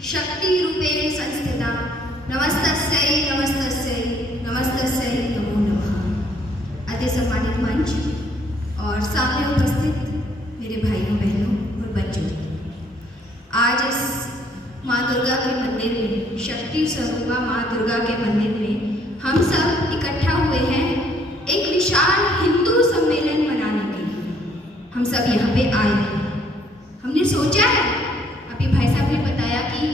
शक्तिरूपेण संस्थिता नमस्तस्यै नमस्तस्यै नमस्तस्यै नमो नमः। अति सम्मानित मंच और सामने उपस्थित मेरे भाइयों बहनों और बच्चों, आज इस माँ दुर्गा के मंदिर में, शक्ति स्वरूपा माँ दुर्गा के मंदिर में हम सब इकट्ठा हुए हैं एक विशाल हिंदू सम्मेलन मनाने के लिए। हम सब यहाँ पे आए हैं। हमने सोचा है, अभी भाई साहब ने बताया कि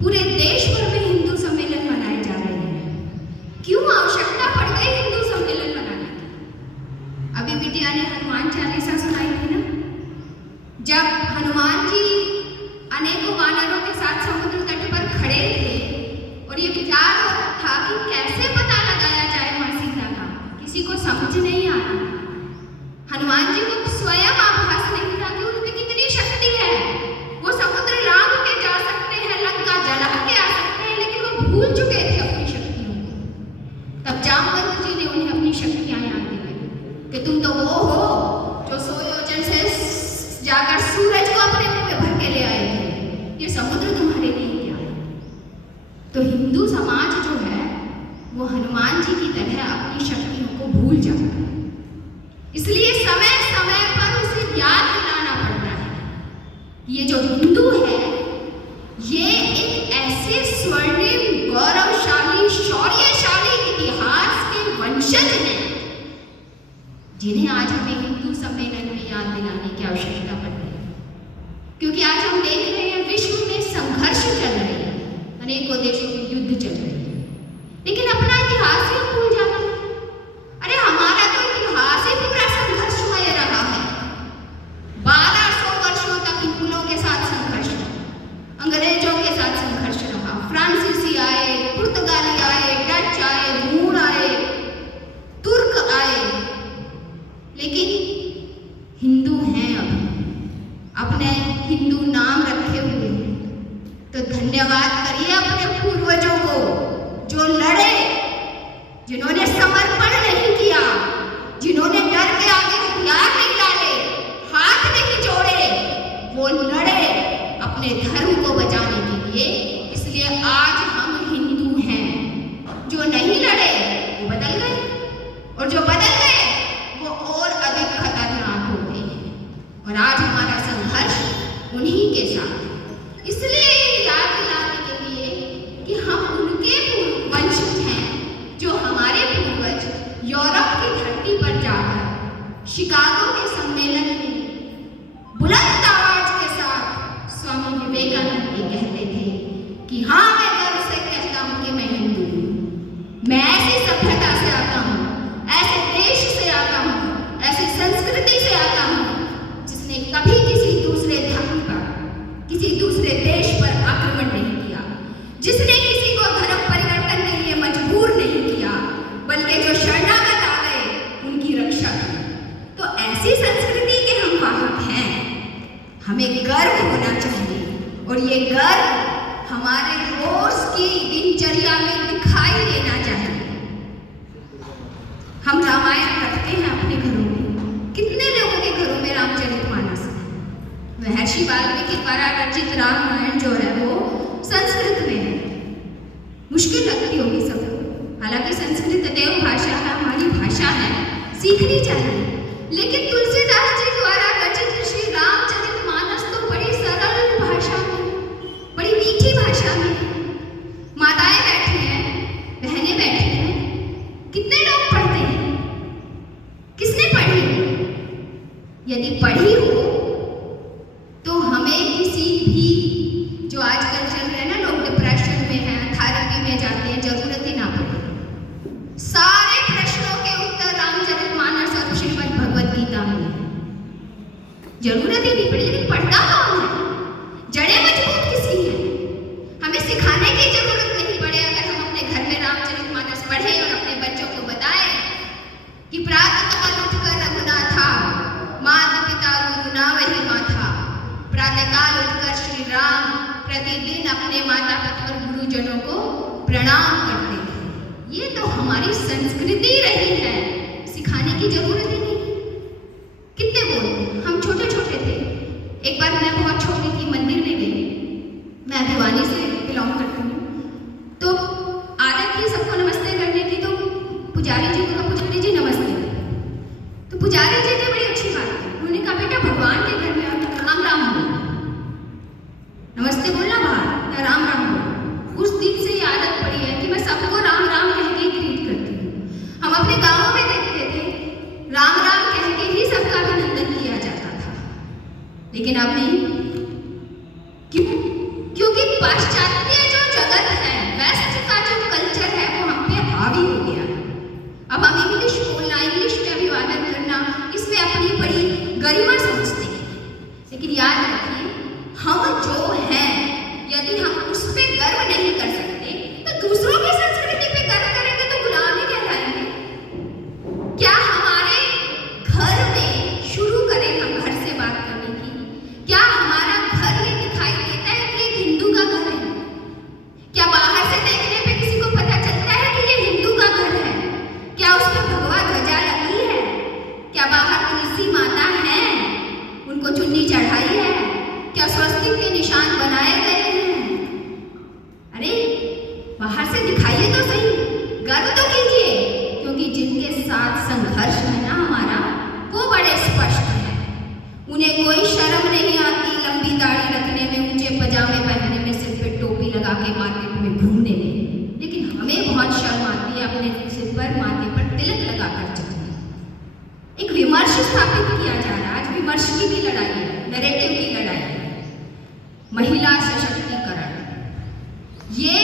पूरे देश भर में हिंदू सम्मेलन मनाए जा रहे हैं। क्यों आवश्यकता पड़ गई हिंदू सम्मेलन मनाने की? अभी बिटिया ने हनुमान चालीसा सुनाई थी ना, जब हनुमान जी अनेकों वानरों के साथ समुद्र तट पर खड़े थे और ये विचार हो रहा था कि कैसे पता लगाया जाए माँ सीता का, किसी को समझ नहीं आ रहा। हनुमान जी को स्वयं आभास नहीं था कि उनमें कितनी शक्ति है। वो समुद्र लांघ के जा सकते हैं, लंका जला के आ सकते हैं, लेकिन वो भूल चुके थे अपनी शक्तियों को। तब जामवंत जी ने उन्हें अपनी शक्तियां याद दिलाई कि तुम तो वो हो जो 100 योजन से जाकर सूरज को अपने मुंह में भर के ले आए थे। ये समुद्र तुम्हारे लिए क्या है? तो हिंदू समाज जो है वो हनुमान जी की तरह अपनी शक्तियों को भूल जाता है। इसलिए समय समय पर उसे याद दिलाना पड़ता है। ये जो हिंदू है, ये एक ऐसे स्वर्णिम गौरवशाली शौर्यशाली इतिहास के वंशज हैं जिन्हें आज हमें हिंदू सम्मेलन में याद दिलाने की आवश्यकता पड़ रही है। क्योंकि आज हम देख रहे हैं विश्व में संघर्ष चल रहे हैं, अनेकों देशों में युद्ध चल रहे हैं, लेकिन अपना इतिहास ही भूल जाते हैं। अरे हमारा तो इतिहास ही पूरा संघर्षमय रहा है। 1200 वर्षों तक मुगलों के साथ संघर्ष, अंग्रेजों के साथ संघर्ष रहा। फ्रांसीसी आए, पुर्तगाली आए, डच आए, मूर आए, तुर्क आए, लेकिन हिंदू हैं अभी, अपने हिंदू नाम रखे हुए हैं। तो धन्यवाद करिए अपने पूर्वजों को जो लड़े, जिन्होंने समर्पण नहीं किया, जिन्होंने डर के आगे हथियार नहीं डाले, हाथ नहीं जोड़े, वो लड़े अपने धर्म को बचाने के लिए। इसलिए आज हम हिंदू हैं। जो नहीं लड़े वो बदल गए, और जो बदल गए वो और अधिक खतरनाक हो गए हैं। और आज हमारा संघर्ष उन्हीं के साथ। इसलिए याद दिलाने के लिए कि हम उनके वंशज हैं जो हमारे पूर्वज यूरोप की धरती पर जाकर शिकागो के सम्मेलन में बुलंद आवाज के साथ स्वामी विवेकानंद ये कहते थे कि हाँ, मैं गर्व से कहता हूँ कि मैं हिंदू हूँ। मैं ऐसी सभ्यता से आता हूँ, ऐसे देश से आता हूँ, ऐसी संस्कृति से आता हूँ जिसने कभी किसी दूसरे धर्म पर, किसी दूसरे देश पर आक्रमण नहीं किया, जिसने किसी को धर्म परिवर्तन के लिए मजबूर नहीं किया, बल्कि जो शरणागत आ गए उनकी रक्षा की। तो ऐसी संस्कृति के हम वाहक हैं। हमें गर्व होना चाहिए, और ये गर्व हमारे रोज की दिनचर्या में दिखाई देना चाहिए। हम रामायण रखते हैं अपने घरों में। कितने लोगों के घरों में रामचरितमानस है? महर्षि वाल्मीकि द्वारा रचित रामायण जो है वो संस्कृत में है। मुश्किल लगती होगी सबको, हालांकि संस्कृत देव भाषा है, हमारी भाषा है, सीखनी चाहिए। लेकिन तुलसीदास जी द्वारा रचित श्री रामचरितमानस तो बड़ी सरल भाषा में, बड़ी मीठी भाषा में। माताएं बैठी हैं, बहनें बैठी हैं, कितने लोग पढ़ते हैं? किसने पढ़ी? यदि पढ़ी हो तो हमें किसी भी, जो आजकल चल रहे हैं ना, लोग डिप्रेशन में हैं, थेरेपी में जाते हैं, जरूरत ही ना पड़े। सारे प्रश्नों के उत्तर रामचरितमानस और श्रीमद् भगवद गीता में है। जरूरत ही नहीं पड़ी, लेकिन पढ़ता कौन है? जड़ें मजबूत किसकी है? हमें सिखाने की जरूरत नहीं पड़े। अगर हम अपने घर में रामचरितमानस पढ़ें और अपने बच्चों को बताएं कि प्रातःकाल उठकर रघुनाथा, माता पिता गुरु ना वही माथा। प्रातःकाल उठकर श्री राम प्रतिदिन अपने माता पिता और गुरुजनों को प्रणाम करते थे। ये तो हमारी संस्कृति रही है, सिखाने की जरूरत ही नहीं। कितने बोलते, हम छोटे छोटे थे, एक बार मैं बहुत छोटी थी, मंदिर में गई, मैं भिवानी से महिला सशक्तिकरण। ये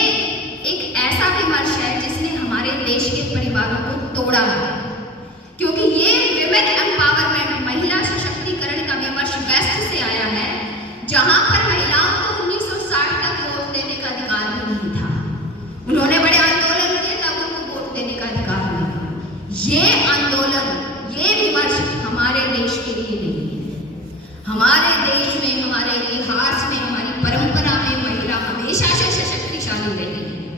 एक ऐसा विमर्श है जिसने हमारे देश के परिवारों को तोड़ा है, क्योंकि ये विमेन एम्पावरमेंट, महिला सशक्तिकरण का विमर्श वेस्ट से आया है, जहां पर महिलाओं को 1960 तक वोट देने का अधिकार भी नहीं था। उन्होंने बड़े आंदोलन किए तब उनको वोट देने का अधिकार मिला। ये आंदोलन, ये विमर्श हमारे देश के लिए नहीं है। हमारे देश में, हमारे इतिहास में, हमारी परंपरा में महिला हमेशा से शक्तिशाली रही है।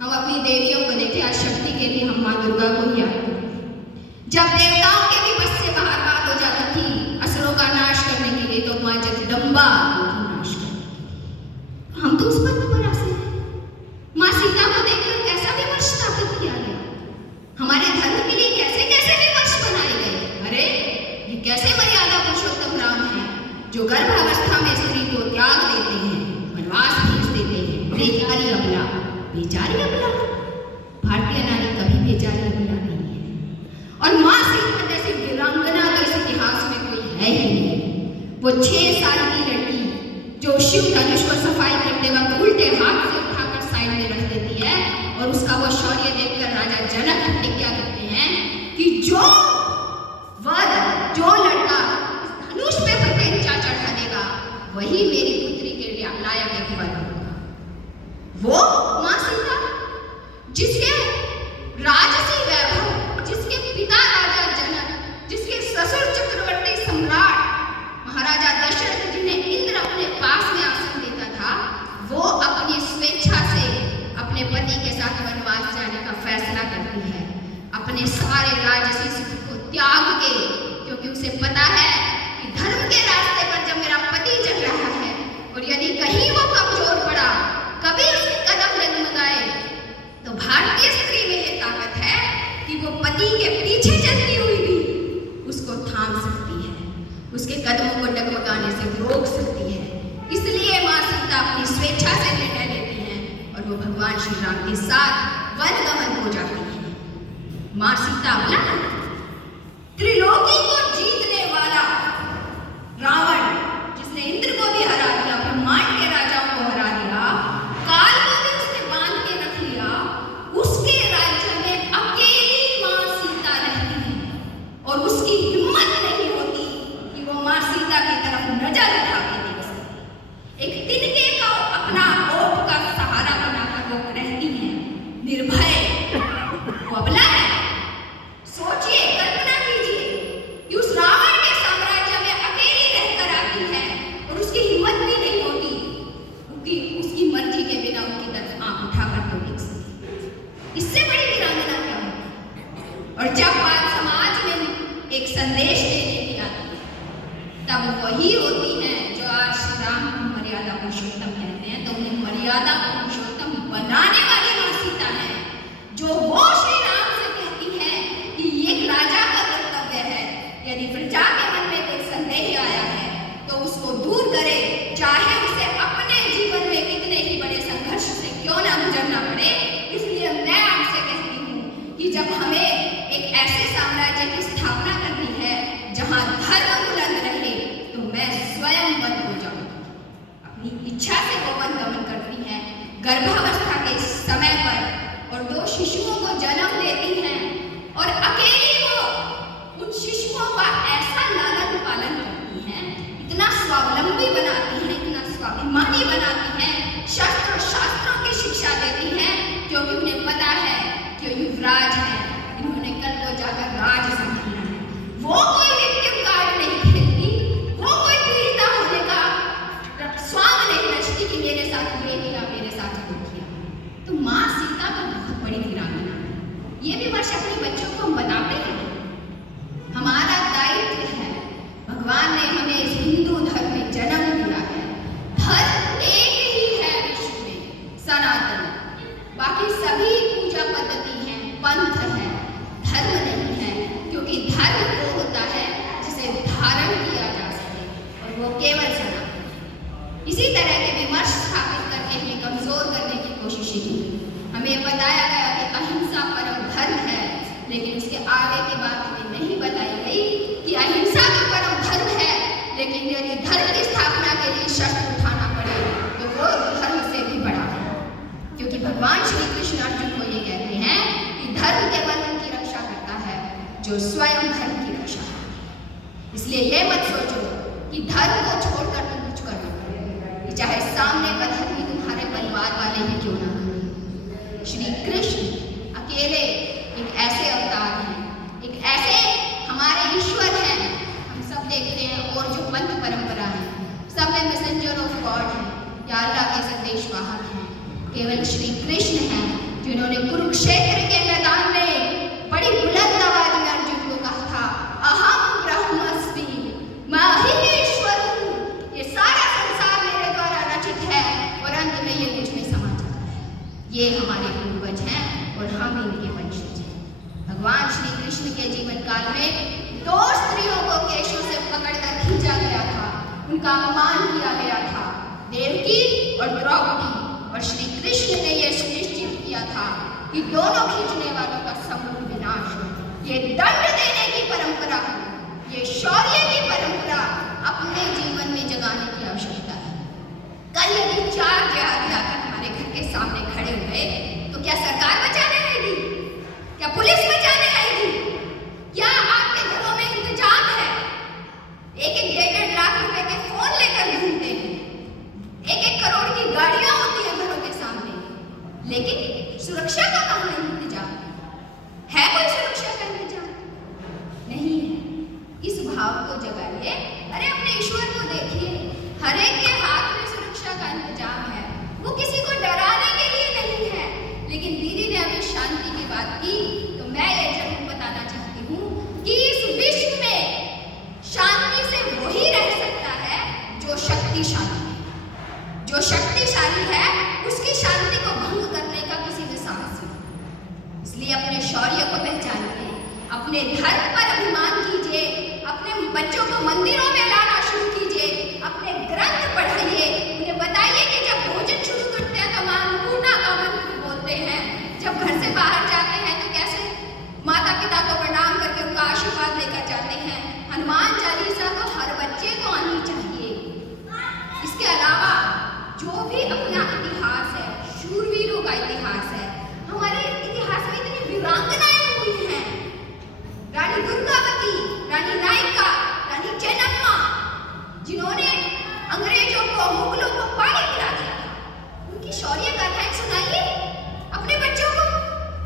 हम अपनी देवियों को देखें, आज शक्ति के लिए हम माँ दुर्गा को ही याद करते हैं। जब देवताओं के भी बस से बाहर बात हो जाती थी असुरों का नाश करने के लिए, तो माँ जगदम्बा नाश करती। हम तो उस पर बरासे हैं। माँ सीता को देखकर कैसा विमर्श स्थापित किया गया, हमारे धर्म के लिए कैसे कैसे विमर्श बनाए गए। अरे ये कैसे मर्यादा पुरुषोत्तम राम है जो गर्भावस्था में स्त्री को त्याग देते हैं, वनवास भेज देते हैं। बेचारी अबला, बेचारी अबला, भारतीय नारी कभी बेचारी अबला नहीं है। और माँ सीता जैसी वीरांगना तो इस इतिहास में कोई है ही नहीं। वो 6 साल की लड़की जो शिव धनुष को सफाई करते वक्त उल्टे हाथ से उठाकर साइड में रख देती है, और उसका वो शौर्य देखकर राजा जनक प्रतिज्ञा करते हैं कि जो लड़का धनुष पे प्रत्यंचा चढ़ा देगा वही मेरी पुत्री के लिए लायक एक वर होगा। वो माँ सीता, जिसके राजसी वैभव, जिसके पिता राजा जनक, जिसके ससुर चक्रवर्ती सम्राट महाराजा दशरथ, जिन्हें इंद्र अपने पास में आसन देता था, वो अपनी स्वेच्छा से अपने पति के साथ वनवास जाने का फैसला करती है, अपने सारे राजसी सुख को त्याग के, क्योंकि उसे पता है कि धर्म के रास्ते पर जब मेरा पति चल रहा है और यदि कहीं वो कमजोर पड़ा, कभी उसके कदम डगमगाए, तो भारतीय स्त्री में ये ताकत है कि वो पति के पीछे चलती हुई भी उसको थाम सकती है, उसके कदमों को डगमगाने से रोक सकती है। इसलिए माँ सीता अपनी स्वेच्छा से निर्णय लेती हैं और वो भगवान श्री राम के साथ वनगमन हो जाती है। माँ सीता अबला, त्रिलोकी को जीतने वाला रावण, जिसने इंद्र को भी हरा दिया, ब्रह्मांड के राजाओं को हरा दिया, काल को भी उसने बांध के रख लिया, उसके राज्य में अकेली माँ सीता रहती है और उसकी हिम्मत नहीं होती कि वो माँ सीता की तरफ नजर उठा के देख सके। एक तिनके को अपना ओठ का सहारा बनाकर वो रहती है निर्भय। वो अबला है। सोचिए, कल्पना कीजिए कि उस रावण के साम्राज्य में अकेली रहकर आती है और उसकी हिम्मत भी नहीं होती क्योंकि उसकी मर्जी के बिना उनकी तरफ आंख उठाकर तो देख सकती। इससे बड़ी वीरांगना क्या हो। और जब बात समाज में एक संदेश देने की आती है, तब वही होती है जो आज श्री राम को मर्यादा पुरुषोत्तम कहते हैं, तो उन्हें मर्यादा पुरुषोत्तम बनाने वाली माँ सीता है, जो वो श्री राम से कहती है कि एक राजा का कर्तव्य है, यदि प्रजा के मन में कोई संदेह आया है तो उसको दूर करे, चाहे उसे अपने जीवन में कितने ही बड़े संघर्ष से क्यों ना गुजरना पड़े। इसलिए मैं आपसे कहती हूँ कि जब हमें एक ऐसे साम्राज्य की स्थापना करनी है जहाँ धर्म बुलंद रहे, तो मैं स्वयं वन हो जाऊंगी। अपनी इच्छा से वो वन गमन करती है गर्भावस्था के समय पर, और 2 शिशुओं को जन्म देती हैं, और अकेली वो उन शिशुओं का ऐसा लालन पालन करती हैं, इतना स्वावलंबी बनाती हैं, इतना स्वाभिमानी बनाती हैं, शस्त्र शास्त्रों की शिक्षा देती हैं, क्योंकि उन्हें पता है कि युवराज है, इन्होंने कल को जाकर राज संभालना है। वो कोई विक्टिम कार्ड नहीं खेलती, वो कोई पीड़िता होने का स्वांग नहीं रचती कि मेरे साथ ये किया, मेरे साथ वो किया। तो माँ सीता तो बहुत बड़ी वीरांगना है। ये भी वर्ष अपने बच्चों को हम बताते हैं, हमारा दायित्व है। भगवान ने हमें इस हिंदू धर्म में जन्म दिया है। धर्म एक ही है विश्व में, सनातन। बाकी सभी पूजा पद्धति हैं, पंथ है, धर्म नहीं है, क्योंकि धर्म वो होता है जिसे धारण किया जा सके, और वो केवल सनातन। इसी तरह के विमर्श स्थापित करके हमें कमजोर करने की कोशिश की। हमें बताया गया कि अहिंसा परम धर्म है, लेकिन उसके आगे की बात हमें नहीं बताई गई कि अहिंसा का परम धर्म है, लेकिन यदि धर्म की स्थापना के लिए शस्त्र उठाना पड़े जो स्वयं धर्म की रक्षा करे। इसलिए ये मत सोचो कि धर्म को छोड़कर तुम कुछ कर लो, चाहे सामने बदहमी तुम्हारे परिवार वाले ही क्यों ना करें। श्री कृष्ण अकेले एक ऐसे अवतार हैं, एक ऐसे हमारे ईश्वर हैं, हम सब देखते हैं, और जो पंथ परंपरा है सब में मैसेंजर ऑफ गॉड है या अल्लाह के संदेशवाहक हैं। केवल श्री कृष्ण हैं जिन्होंने कुरुक्षेत्र के मैदान में बड़ी बुलंद आवाज में अर्जुन को कहा था, अहम ब्रह्मस्मि, मैं ही ईश्वर हूँ, ये सारा संसार मेरे द्वारा रचित है और अंत में ये मुझ में समा जाता है। ये हमारे पूर्वज हैं और हम इनके वंशज हैं। भगवान श्री कृष्ण के जीवन काल में 2 स्त्रियों को केशों से पकड़कर खींचा गया था, उनका अपमान किया गया था, देवकी और द्रौपदी, और श्री कृष्ण ने यह सुनिश्चित किया था कि दोनों खींचने वालों का समूल विनाश हो। ये दंड देने की परंपरा, ये शौर्य की परंपरा अपने जीवन में जगाने की आवश्यकता है। कल यदि 4 जिहादी आकर हमारे घर के सामने खड़े हुए तो क्या सरकार बचाने आएगी? क्या पुलिस बचाने आएगी? क्या आपके घरों में इंतजाम है? 1-1 लाख रुपए के फोन लेकर घूमते हैं, 1-1 करोड़ की गाड़ियां होती है घरों के सामने, लेकिन सुरक्षा का कहाँ इंतजाम है? कोई सुरक्षा का इंतजाम नहीं है। इस भाव को जगाइए। अरे अपने ईश्वर को देखिए, हर एक के हाथ में सुरक्षा का इंतजाम है। वो किसी को डराने के लिए नहीं है। लेकिन दीदी ने अभी शांति की बात की तो मैं ये जरूर बताना चाहती हूँ कि इस विश्व में शांति से वही रह सकता है जो शक्तिशाली है। जो शक्तिशाली है उसकी शांति को भंग करने का किसी में साहस नहीं। इसलिए अपने शौर्य को पहचानिए, अपने धर्म पर अभिमान कीजिए, अपने बच्चों को मंदिरों में लाना शुरू कीजिए, अपने ग्रंथ पढ़ाइए, उन्हें बताइए कि जब भोजन शुरू करते हैं तो मां अन्नपूर्णा का मंत्र बोलते हैं, जब घर से बाहर जाते हैं तो कैसे माता पिता को प्रणाम करके उनका आशीर्वाद लेकर जाते हैं। हनुमान चालीसा तो हर बच्चे को आनी चाहिए। इसके अलावा जो भी अपना इतिहास है, शूरवीरों का इतिहास है, हमारे इतिहास में इतनी वीरांगनाएं हुई हैं, रानी दुर्गावती, रानी नायका, रानी चेन्नम्मा, जिन्होंने अंग्रेजों को, मुगलों को पानी पिला दिया था। उनकी शौर्य गाथाएं सुनाइए अपने बच्चों को,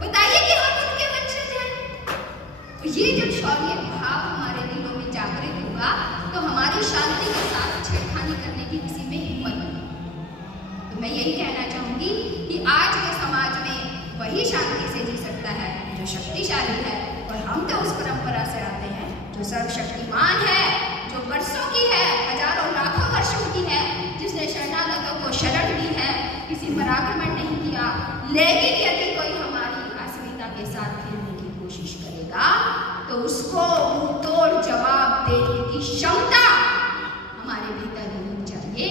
बताइए कि हम उनके वंशज हैं। तो ये जब शौर्य भाव हमारे दिलों में जागृत होगा तो हमारी शांति के साथ छेड़खानी करने की किसी में हिम्मत नहीं। तो मैं यही कहना चाहूंगी कि आज के समाज में वही शांति से जी सकता है जो शक्तिशाली है, और हम तो उस परंपरा से आते हैं जो सर्वशक्तिमान है, जो वर्षों की है, हजारों लाखों वर्षों की है, जिसने शरणागतों को शरण दी है, किसी पर आक्रमण नहीं किया। लेकिन यदि कोई हमारी अस्मिता के साथ खेलने की कोशिश करेगा तो उसको मुंहतोड़ जवाब देने की क्षमता हमारे भीतर होनी चाहिए।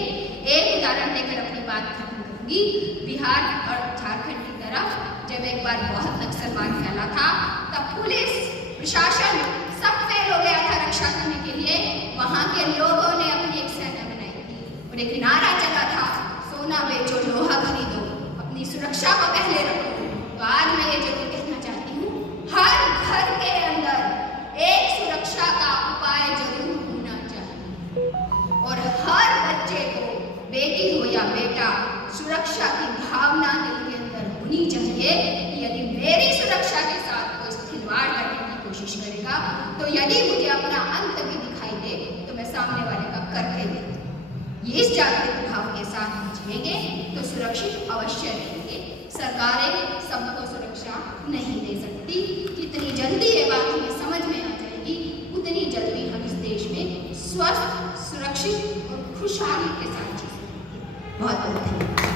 एक उदाहरण देकर अपनी बात खत्म करूंगी। बिहार और झारखंड की तरफ जब एक बार बहुत नक्सलवाद फैला था तब पुलिस प्रशासन सब फेल हो गया था रक्षा करने के लिए। वहां के लोगों ने अपनी एक सेना बनाई थी और एक नारा चला था, सोना बेचो लोहा खरीदो, अपनी सुरक्षा को पहले रखो। तो आज मैं ये जरूर कहना चाहती हूँ, हर घर के अंदर एक सुरक्षा का उपाय जरूर होना चाहिए और हर बच्चे को, बेटी हो या बेटा, सुरक्षा की भावना दिल के अंदर होनी चाहिए कि यदि मेरी सुरक्षा के साथ कोई खिलवाड़ करने की कोशिश करेगा तो यदि मुझे अपना अंत भी दिखाई दे तो मैं सामने वाले का करके देखूं। ये इस जागृत भाव के साथ जिएंगे तो सुरक्षित अवश्य रहेंगे। सरकारें सबको सुरक्षा नहीं दे सकती। जितनी जल्दी ये बात हमें समझ में आ जाएगी उतनी जल्दी हम इस देश में स्वस्थ, सुरक्षित और खुशहाली के साथ जी सकेंगे। बहुत बहुत धन्यवाद।